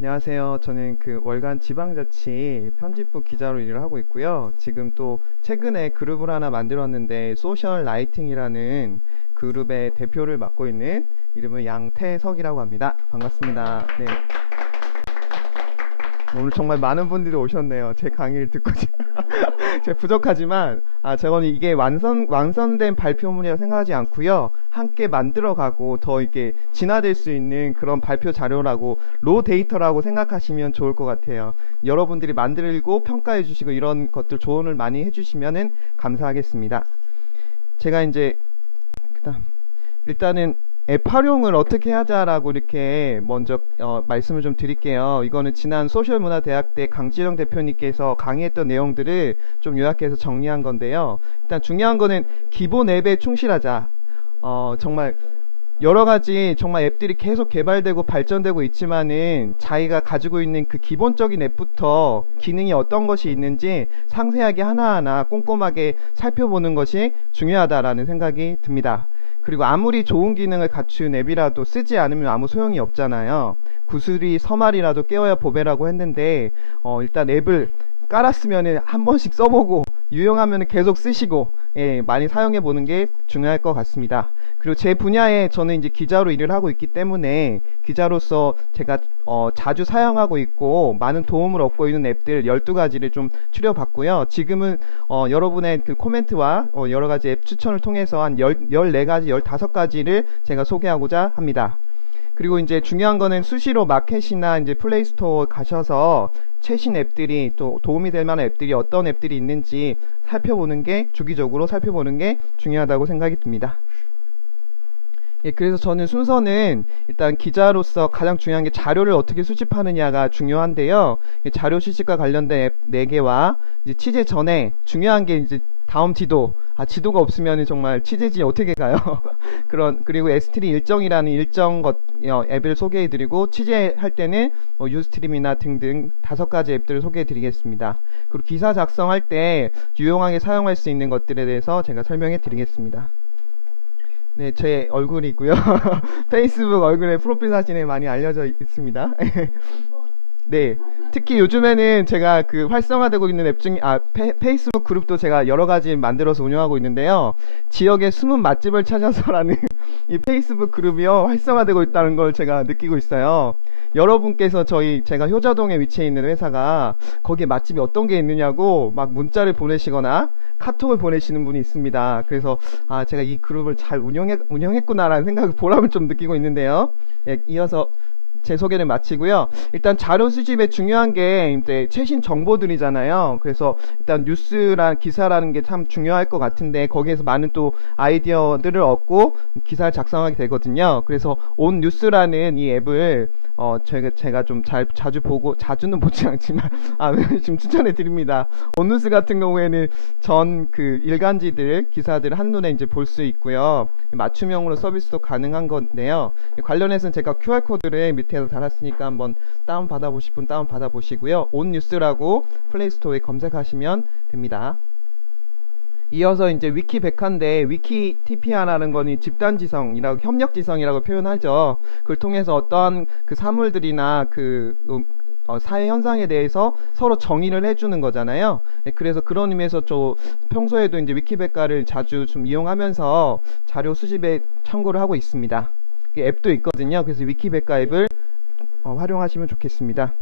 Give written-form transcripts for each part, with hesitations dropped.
안녕하세요. 저는 그 월간 지방자치 편집부 기자로 일을 하고 있고요. 지금 또 최근에 그룹을 하나 만들었는데 소셜 라이팅이라는 그룹의 대표를 맡고 있는 이름은 양태석이라고 합니다. 반갑습니다. 네. 오늘 정말 많은 분들이 오셨네요. 제 강의를 듣고 제가 부족하지만 저는 이게 완성된 발표문이라고 생각하지 않고요. 함께 만들어가고 더 이렇게 진화될 수 있는 그런 발표 자료라고 로 데이터라고 생각하시면 좋을 것 같아요. 여러분들이 만들고 평가해 주시고 이런 것들 조언을 많이 해주시면은 감사하겠습니다. 제가 이제 일단은 앱 활용을 어떻게 하자라고 이렇게 먼저 말씀을 좀 드릴게요. 이거는 지난 소셜문화대학 때 강지령 대표님께서 강의했던 내용들을 좀 요약해서 정리한 건데요. 일단 중요한 거는 기본 앱에 충실하자. 정말 여러 가지 정말 앱들이 계속 개발되고 발전되고 있지만은 자기가 가지고 있는 그 기본적인 앱부터 기능이 어떤 것이 있는지 상세하게 하나하나 꼼꼼하게 살펴보는 것이 중요하다라는 생각이 듭니다. 그리고 아무리 좋은 기능을 갖춘 앱이라도 쓰지 않으면 아무 소용이 없잖아요. 구슬이 서말이라도 깨워야 보배라고 했는데 일단 앱을 깔았으면 한 번씩 써보고 유용하면 계속 쓰시고 많이 사용해 보는 게 중요할 것 같습니다. 그리고 제 분야에 저는 이제 기자로 일을 하고 있기 때문에 기자로서 제가 자주 사용하고 있고 많은 도움을 얻고 있는 앱들 12가지를 좀 추려봤고요. 지금은 여러분의 그 코멘트와 여러 가지 앱 추천을 통해서 한 14가지, 15가지를 제가 소개하고자 합니다. 그리고 이제 중요한 거는 수시로 마켓이나 이제 플레이스토어 가셔서 최신 앱들이 또 도움이 될 만한 앱들이 어떤 앱들이 있는지 살펴보는 게 주기적으로 살펴보는 게 중요하다고 생각이 듭니다. 그래서 저는 순서는 일단 기자로서 가장 중요한 게 자료를 어떻게 수집하느냐가 중요한데요. 자료 수집과 관련된 앱 4개와 이제 취재 전에 중요한 게 이제 다음 지도. 지도가 없으면 정말 취재지 어떻게 가요? 그리고 S3 일정이라는 앱을 소개해드리고, 취재할 때는 유스트림이나 등등 5가지 앱들을 소개해드리겠습니다. 그리고 기사 작성할 때 유용하게 사용할 수 있는 것들에 대해서 제가 설명해드리겠습니다. 네, 제 얼굴이고요. 페이스북 얼굴에 프로필 사진에 많이 알려져 있습니다. 네, 특히 요즘에는 제가 그 활성화되고 있는 앱 중에 페이스북 그룹도 제가 여러 가지 만들어서 운영하고 있는데요. 지역의 숨은 맛집을 찾아서라는 이 페이스북 그룹이요 활성화되고 있다는 걸 제가 느끼고 있어요. 여러분께서 제가 효자동에 위치해 있는 회사가 거기에 맛집이 어떤 게 있느냐고 막 문자를 보내시거나 카톡을 보내시는 분이 있습니다. 그래서 제가 이 그룹을 잘 운영했구나라는 생각을 보람을 좀 느끼고 있는데요. 이어서 제 소개를 마치고요. 일단 자료 수집에 중요한 게 이제 최신 정보들이잖아요. 그래서 일단 기사라는 게 참 중요할 것 같은데 거기에서 많은 또 아이디어들을 얻고 기사를 작성하게 되거든요. 그래서 온 뉴스라는 이 앱을 제가 좀 자주 보고, 자주는 보지 않지만 지금 추천해 드립니다. 온뉴스 같은 경우에는 전 그 일간지들 기사들을 한눈에 이제 볼 수 있고요. 맞춤형으로 서비스도 가능한 건데요. 관련해서는 제가 QR코드를 밑에서 달았으니까 한번 다운받아 보실 분 다운받아 보시고요. 온뉴스라고 플레이스토어에 검색하시면 됩니다. 이어서 이제 위키 백화인데, 위키 TPR라는 거는 집단지성이라고, 협력지성이라고 표현하죠. 그걸 통해서 어떠한 그 사물들이나 사회 현상에 대해서 서로 정의를 해주는 거잖아요. 그래서 그런 의미에서 평소에도 이제 위키백과를 자주 좀 이용하면서 자료 수집에 참고를 하고 있습니다. 앱도 있거든요. 그래서 위키백과 앱을 활용하시면 좋겠습니다.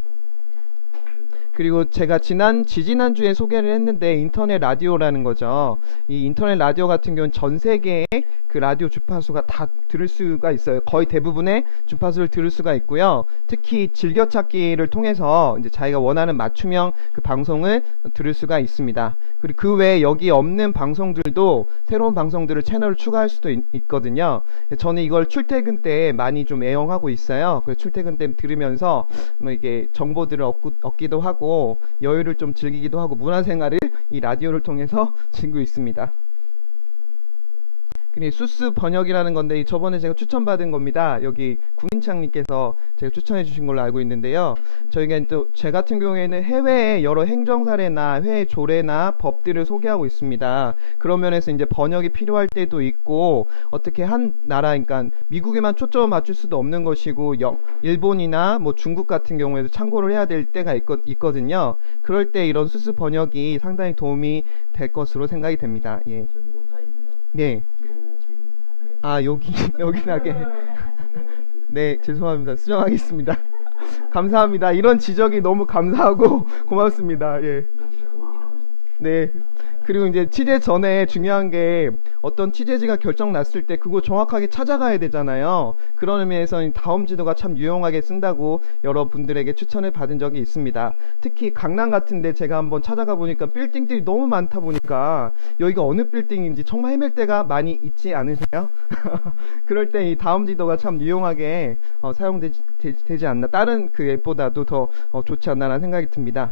그리고 제가 지지난주에 소개를 했는데 인터넷 라디오라는 거죠. 이 인터넷 라디오 같은 경우는 전 세계의 그 라디오 주파수가 다 들을 수가 있어요. 거의 대부분의 주파수를 들을 수가 있고요. 특히 즐겨찾기를 통해서 이제 자기가 원하는 맞춤형 그 방송을 들을 수가 있습니다. 그리고 그 외에 여기 없는 방송들도 새로운 방송들을 채널을 추가할 수도 있거든요. 저는 이걸 출퇴근 때 많이 좀 애용하고 있어요. 그래서 출퇴근 때 들으면서 이게 정보들을 얻기도 하고 여유를 좀 즐기기도 하고 문화생활을 이 라디오를 통해서 즐기고 있습니다. 그리고 수스 번역이라는 건데 저번에 제가 추천받은 겁니다. 여기 구인창님께서 제가 추천해 주신 걸로 알고 있는데요. 저희가 또 제 같은 경우에는 해외의 여러 행정 사례나 해외 조례나 법들을 소개하고 있습니다. 그런 면에서 이제 번역이 필요할 때도 있고 어떻게 한 나라 그러니까 미국에만 초점을 맞출 수도 없는 것이고 일본이나 뭐 중국 같은 경우에도 참고를 해야 될 때가 있거든요. 그럴 때 이런 수스 번역이 상당히 도움이 될 것으로 생각이 됩니다. 예. 네. 아, 요긴하게. 네, 죄송합니다. 수정하겠습니다. 감사합니다. 이런 지적이 너무 감사하고 고맙습니다. 예. 네. 그리고 이제 취재 전에 중요한 게 어떤 취재지가 결정 났을 때 그거 정확하게 찾아가야 되잖아요. 그런 의미에서 다음 지도가 참 유용하게 쓴다고 여러분들에게 추천을 받은 적이 있습니다. 특히 강남 같은데 제가 한번 찾아가 보니까 빌딩들이 너무 많다 보니까 여기가 어느 빌딩인지 정말 헤맬 때가 많이 있지 않으세요? 그럴 때 이 다음 지도가 참 유용하게 사용되지 않나, 다른 그 앱보다도 더 좋지 않나라는 생각이 듭니다.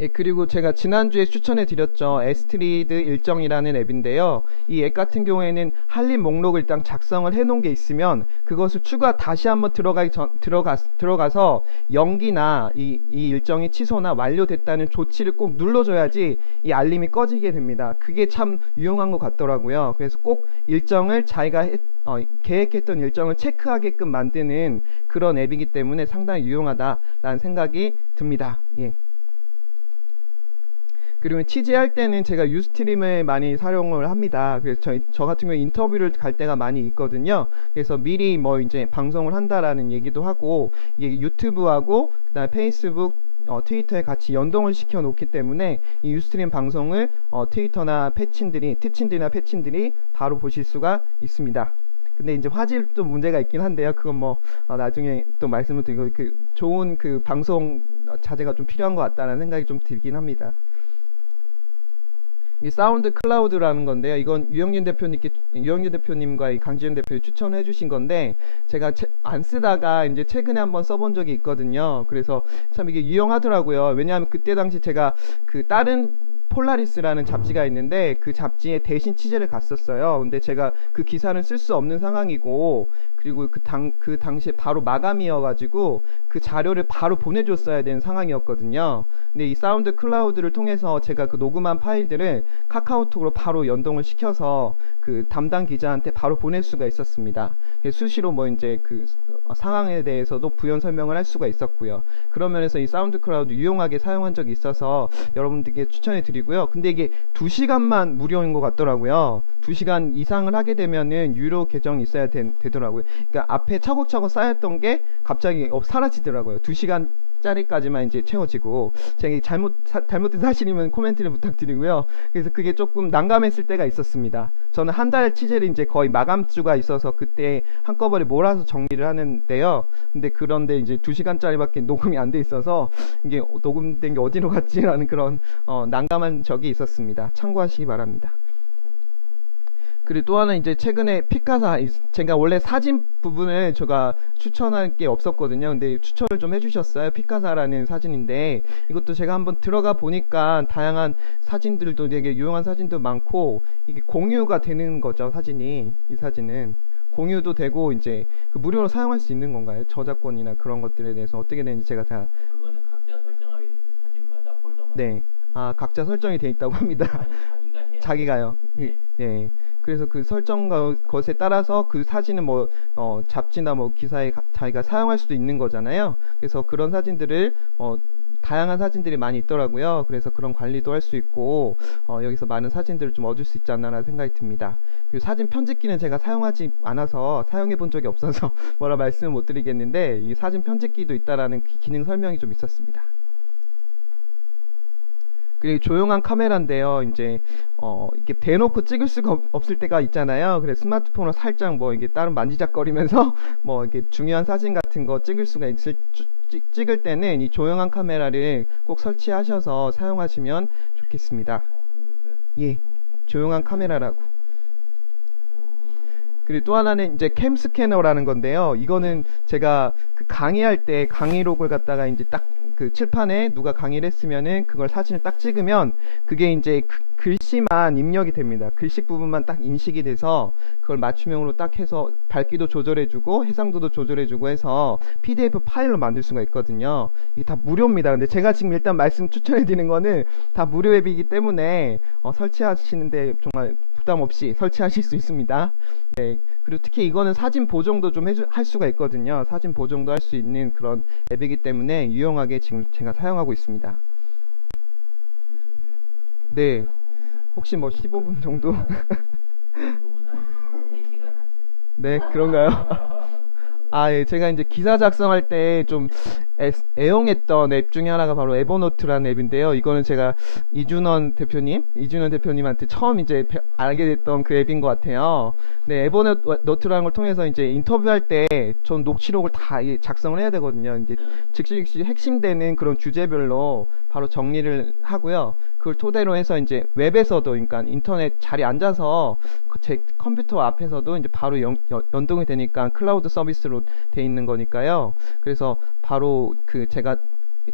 예, 그리고 제가 지난주에 추천해 드렸죠. 에스트리드 일정이라는 앱인데요. 이 앱 같은 경우에는 한림 목록을 일단 작성을 해 놓은 게 있으면 그것을 다시 한번 들어가서 연기나 이 일정이 취소나 완료됐다는 조치를 꼭 눌러줘야지 이 알림이 꺼지게 됩니다. 그게 참 유용한 것 같더라고요. 그래서 꼭 일정을 자기가 계획했던 일정을 체크하게끔 만드는 그런 앱이기 때문에 상당히 유용하다라는 생각이 듭니다. 예. 그리고 취재할 때는 제가 유스트림을 많이 사용을 합니다. 그래서 저 같은 경우 인터뷰를 갈 때가 많이 있거든요. 그래서 미리 뭐 이제 방송을 한다라는 얘기도 하고, 이게 유튜브하고 그다음에 페이스북, 트위터에 같이 연동을 시켜 놓기 때문에 이 유스트림 방송을 트위터나 트친들이나 패친들이 바로 보실 수가 있습니다. 근데 이제 화질도 문제가 있긴 한데요. 그건 뭐 나중에 또 말씀을 드리고, 그 좋은 그 방송 자재가 좀 필요한 것 같다는 생각이 좀 들긴 합니다. 이 사운드 클라우드라는 건데요. 이건 유영진 대표님과 이 강지현 대표님 추천해 주신 건데, 제가 안 쓰다가 이제 최근에 한번 써본 적이 있거든요. 그래서 참 이게 유용하더라고요. 왜냐하면 그때 당시 제가 그 다른 폴라리스라는 잡지가 있는데 그 잡지에 대신 취재를 갔었어요. 근데 제가 그 기사는 쓸 수 없는 상황이고, 그리고 그 당시에 바로 마감이어가지고 그 자료를 바로 보내줬어야 되는 상황이었거든요. 근데 이 사운드 클라우드를 통해서 제가 그 녹음한 파일들을 카카오톡으로 바로 연동을 시켜서 그 담당 기자한테 바로 보낼 수가 있었습니다. 수시로 뭐 이제 그 상황에 대해서도 부연 설명을 할 수가 있었고요. 그런 면에서 이 사운드 클라우드 유용하게 사용한 적이 있어서 여러분들께 추천해 드리고요. 근데 이게 2시간만 무료인 것 같더라고요. 2시간 이상을 하게 되면은 유료 계정이 있어야 되더라고요. 그러니까 앞에 차곡차곡 쌓였던 게 갑자기 사라지더라고요. 2시간 짜리까지만 이제 채워지고, 제가 잘못된 사실이면 코멘트를 부탁드리고요. 그래서 그게 조금 난감했을 때가 있었습니다. 저는 한 달 취재를 이제 거의 마감주가 있어서 그때 한꺼번에 몰아서 정리를 하는데요. 그런데 이제 2시간짜리밖에 녹음이 안 돼 있어서 이게 녹음된 게 어디로 갔지라는 그런 난감한 적이 있었습니다. 참고하시기 바랍니다. 그리고 또 하나, 이제 최근에 피카사, 제가 원래 사진 부분을 제가 추천할 게 없었거든요. 근데 추천을 좀 해주셨어요. 피카사라는 사진인데, 이것도 제가 한번 들어가 보니까 다양한 사진들도 되게 유용한 사진도 많고, 이게 공유가 되는 거죠, 사진이. 이 사진은 공유도 되고, 이제 그 무료로 사용할 수 있는 건가요? 저작권이나 그런 것들에 대해서 어떻게 되는지 제가 다. 그거는 각자 설정하게 돼 있어요. 사진마다 폴더마다. 네. 아, 각자 설정이 돼 있다고 합니다. 아니, 자기가 해야 자기가요. 네. 네. 그래서 그 설정 것에 따라서 그 사진은 뭐 잡지나 뭐 기사에 자기가 사용할 수도 있는 거잖아요. 그래서 그런 사진들을 다양한 사진들이 많이 있더라고요. 그래서 그런 관리도 할 수 있고, 여기서 많은 사진들을 좀 얻을 수 있지 않나라는 생각이 듭니다. 그리고 사진 편집기는 제가 사용하지 않아서 사용해 본 적이 없어서 뭐라 말씀을 못 드리겠는데, 이 사진 편집기도 있다라는 기능 설명이 좀 있었습니다. 그리고 조용한 카메라인데요. 이제 이게 대놓고 찍을 수가 없을 때가 있잖아요. 그래서 스마트폰으로 살짝 뭐 이게 다른 만지작거리면서 뭐 이게 중요한 사진 같은 거 찍을 때는 이 조용한 카메라를 꼭 설치하셔서 사용하시면 좋겠습니다. 예, 조용한 카메라라고. 그리고 또 하나는 이제 캠 스캐너라는 건데요. 이거는 제가 그 강의할 때 강의록을 갖다가 이제 딱 그 칠판에 누가 강의를 했으면은 그걸 사진을 딱 찍으면 그게 이제 글씨만 입력이 됩니다. 글씨 부분만 딱 인식이 돼서 그걸 맞춤형으로 딱 해서 밝기도 조절해주고 해상도도 조절해주고 해서 PDF 파일로 만들 수가 있거든요. 이게 다 무료입니다. 근데 제가 지금 일단 말씀 추천해드리는 거는 다 무료 앱이기 때문에 설치하시는데 정말 부담 없이 설치하실 수 있습니다. 네. 그리고 특히 이거는 사진 보정도 좀 할 수가 있거든요. 사진 보정도 할 수 있는 그런 앱이기 때문에 유용하게 지금 제가 사용하고 있습니다. 네. 혹시 뭐 15분 정도? 15분 아니면 3시간 하세요. 네, 그런가요? 아, 예, 제가 이제 기사 작성할 때 좀 애용했던 앱 중에 하나가 바로 에버노트라는 앱인데요. 이거는 제가 이준원 대표님한테 처음 이제 알게 됐던 그 앱인 것 같아요. 네, 에버노트라는 걸 통해서 이제 인터뷰할 때 전 녹취록을 다 작성을 해야 되거든요. 이제 즉시 핵심되는 그런 주제별로 바로 정리를 하고요. 그걸 토대로 해서 이제 웹에서도, 그러니까 인터넷 자리에 앉아서 제 컴퓨터 앞에서도 이제 바로 연동이 되니까 클라우드 서비스로 돼 있는 거니까요. 그래서 바로 그 제가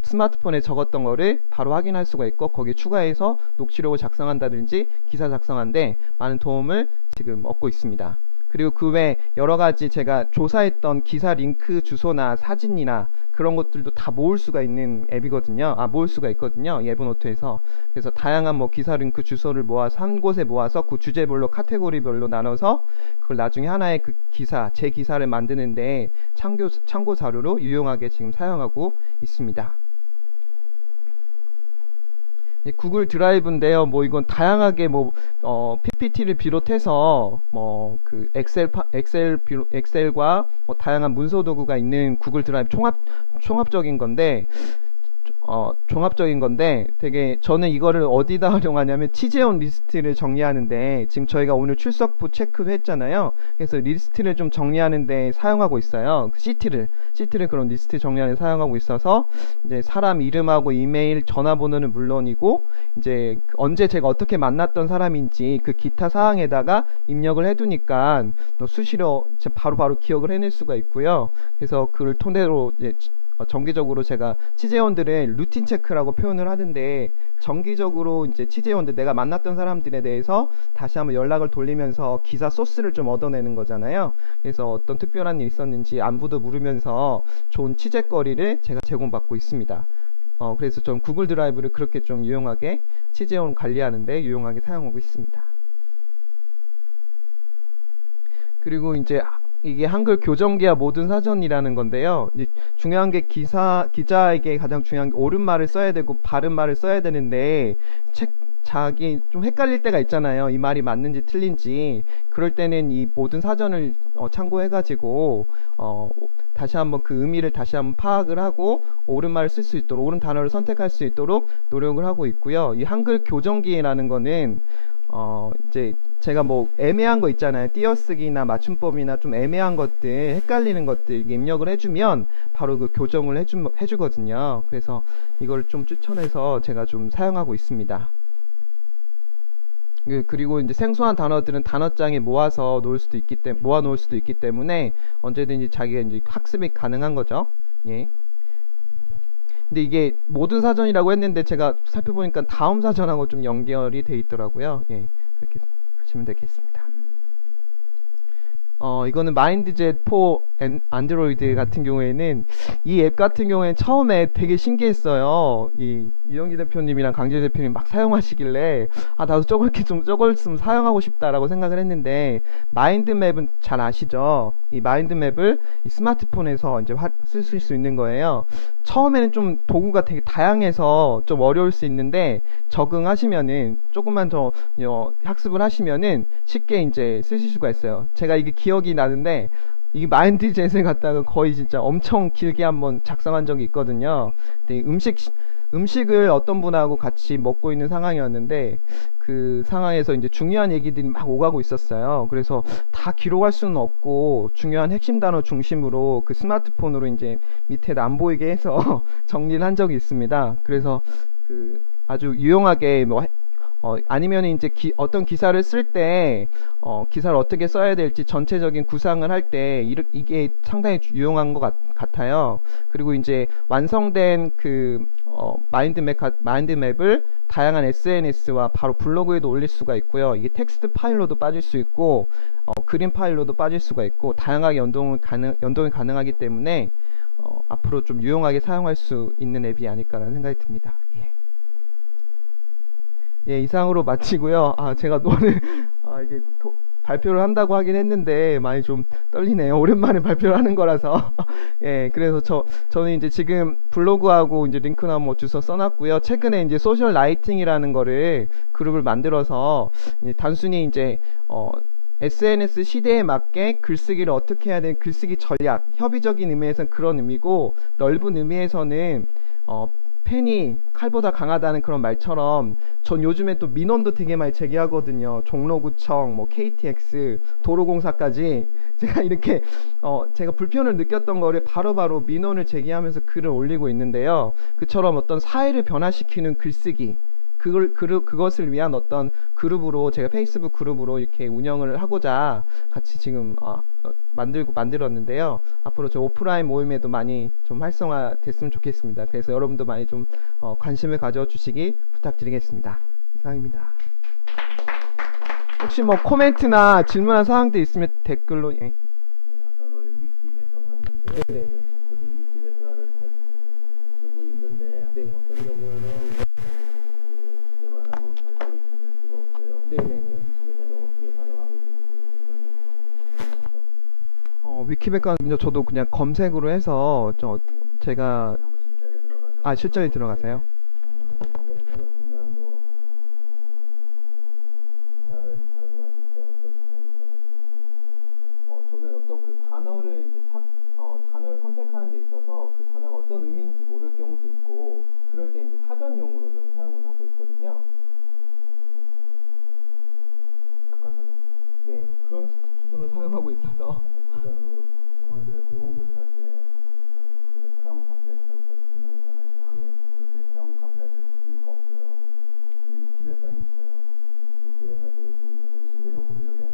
스마트폰에 적었던 거를 바로 확인할 수가 있고 거기에 추가해서 녹취록을 작성한다든지 기사 작성하는데 많은 도움을 지금 얻고 있습니다. 그리고 그 외 여러 가지 제가 조사했던 기사 링크 주소나 사진이나 그런 것들도 다 모을 수가 있는 앱이거든요. 모을 수가 있거든요. 이 에버노트에서. 그래서 다양한 뭐 기사 링크 주소를 모아서 한 곳에 모아서 그 주제별로 카테고리별로 나눠서 그걸 나중에 하나의 그 기사, 제 기사를 만드는데 참고 자료로 유용하게 지금 사용하고 있습니다. 구글 드라이브인데요. 뭐 이건 다양하게 뭐 PPT를 비롯해서 뭐 그 엑셀과 뭐 다양한 문서 도구가 있는 구글 드라이브 종합적인 건데 되게 저는 이거를 어디다 활용하냐면 취재원 리스트를 정리하는데 지금 저희가 오늘 출석부 체크도 했잖아요. 그래서 리스트를 좀 정리하는데 사용하고 있어요. 그 시트를 그런 리스트 정리하는 데 사용하고 있어서 이제 사람 이름하고 이메일, 전화번호는 물론이고 이제 언제 제가 어떻게 만났던 사람인지 그 기타 사항에다가 입력을 해두니까 수시로 바로 기억을 해낼 수가 있고요. 그래서 그걸 토대로 이제 정기적으로 제가 취재원들의 루틴 체크라고 표현을 하는데 정기적으로 이제 취재원들 내가 만났던 사람들에 대해서 다시 한번 연락을 돌리면서 기사 소스를 좀 얻어내는 거잖아요. 그래서 어떤 특별한 일이 있었는지 안부도 물으면서 좋은 취재거리를 제가 제공받고 있습니다. 그래서 좀 구글 드라이브를 그렇게 좀 유용하게 취재원 관리하는데 유용하게 사용하고 있습니다. 그리고 이제 이게 한글 교정기하 모든 사전이라는 건데요. 이제 중요한 게 기자에게 가장 중요한 게 옳은 말을 써야 되고 바른 말을 써야 되는데 자기 좀 헷갈릴 때가 있잖아요. 이 말이 맞는지 틀린지. 그럴 때는 이 모든 사전을 참고해가지고 다시 한번 그 의미를 다시 한번 파악을 하고 옳은 말을 쓸 수 있도록 옳은 단어를 선택할 수 있도록 노력을 하고 있고요. 이 한글 교정기라는 거는 이제 제가 뭐 애매한 거 있잖아요. 띄어쓰기나 맞춤법이나 좀 애매한 것들, 헷갈리는 것들 입력을 해주면 바로 그 교정을 해주거든요. 그래서 이걸 좀 추천해서 제가 좀 사용하고 있습니다. 그리고 이제 생소한 단어들은 단어장에 모아 놓을 수도 있기 때문에 언제든지 자기가 이제 학습이 가능한 거죠. 예. 근데 이게 모든 사전이라고 했는데 제가 살펴보니까 다음 사전하고 좀 연결이 돼 있더라고요. 예, 그렇게 하시면 되겠습니다. 이거는 마인드젯 4 안드로이드 같은 경우에는 이 앱 같은 경우에는 처음에 되게 신기했어요. 이 유영기 대표님이랑 강재 대표님 막 사용하시길래 나도 저걸 좀 사용하고 싶다라고 생각을 했는데 마인드맵은 잘 아시죠? 이 마인드맵을 이 스마트폰에서 이제 쓸 수 있는 거예요. 처음에는 좀 도구가 되게 다양해서 좀 어려울 수 있는데 적응하시면은 조금만 더 학습을 하시면은 쉽게 이제 쓰실 수가 있어요. 제가 이게 기억이 나는데 이 마인드젯을 갖다가 거의 진짜 엄청 길게 한번 작성한 적이 있거든요. 근데 음식을 어떤 분하고 같이 먹고 있는 상황이었는데 그 상황에서 이제 중요한 얘기들이 막 오가고 있었어요. 그래서 다 기록할 수는 없고 중요한 핵심 단어 중심으로 그 스마트폰으로 이제 밑에 안 보이게 해서 정리를 한 적이 있습니다. 그래서 그 아주 유용하게 아니면 이제 어떤 기사를 쓸 때 기사를 어떻게 써야 될지 전체적인 구상을 할 때 이게 상당히 유용한 것 같아요. 그리고 이제 완성된 그 마인드맵을 다양한 SNS와 바로 블로그에도 올릴 수가 있고요. 이게 텍스트 파일로도 빠질 수 있고 그림 파일로도 빠질 수가 있고 다양하게 연동이 가능하기 때문에 앞으로 좀 유용하게 사용할 수 있는 앱이 아닐까라는 생각이 듭니다. 예, 이상으로 마치고요. 제가 오늘 이게 발표를 한다고 하긴 했는데 많이 좀 떨리네요. 오랜만에 발표를 하는 거라서. 예, 그래서 저는 이제 지금 블로그하고 이제 링크나 뭐 주소 써놨고요. 최근에 이제 소셜 라이팅이라는 거를 그룹을 만들어서 단순히 이제 SNS 시대에 맞게 글쓰기를 어떻게 해야 되는 글쓰기 전략, 협의적인 의미에서는 그런 의미고 넓은 의미에서는 펜이 칼보다 강하다는 그런 말처럼 전 요즘에 또 민원도 되게 많이 제기하거든요. 종로구청, 뭐 KTX, 도로공사까지 제가 이렇게 제가 불편을 느꼈던 거를 바로바로 민원을 제기하면서 글을 올리고 있는데요. 그처럼 어떤 사회를 변화시키는 글쓰기 그것을 위한 어떤 그룹으로 제가 페이스북 그룹으로 이렇게 운영을 하고자 같이 지금 만들었는데요. 앞으로 저 오프라인 모임에도 많이 좀 활성화됐으면 좋겠습니다. 그래서 여러분도 많이 좀 관심을 가져주시기 부탁드리겠습니다. 이상입니다. 혹시 뭐 코멘트나 질문한 사항들 있으면 댓글로. 예. 아까 위키백과 봤는데. 네네네. 저도 위키백과를 잘 쓰고 있는데 네. 어떤 경우에는 쉽게 말하면 빨리 찾을 수가 없어요. 네네네. 위키백과를 어떻게 활용하고 있는지 위키백과는 저도 그냥 검색으로 해서 제가 한번 실전에 들어가서 실전에 들어가세요. 예를 들어 중요한 뭐 기사를 알고 가실 때 어떤 기사를 들어가시는지 저는 어떤 그 단어를 이제 단어를 선택하는 데 있어서 그 단어가 어떤 의미인지 모를 경우도 있고 그럴 때 이제 사전용으로 좀 사용을 하고 있거든요. 네, 그런 수준으로 사용하고 있어서. 그래도 저번에 공공소식 할 때 크라운 카피라이트라고 설명했잖아요. 그때 크라운 카피라이트 쓰니까 없어요. 근데 위키백과는 있어요. 위키백과 되게 좋은 거잖아요. 실제로 보세요.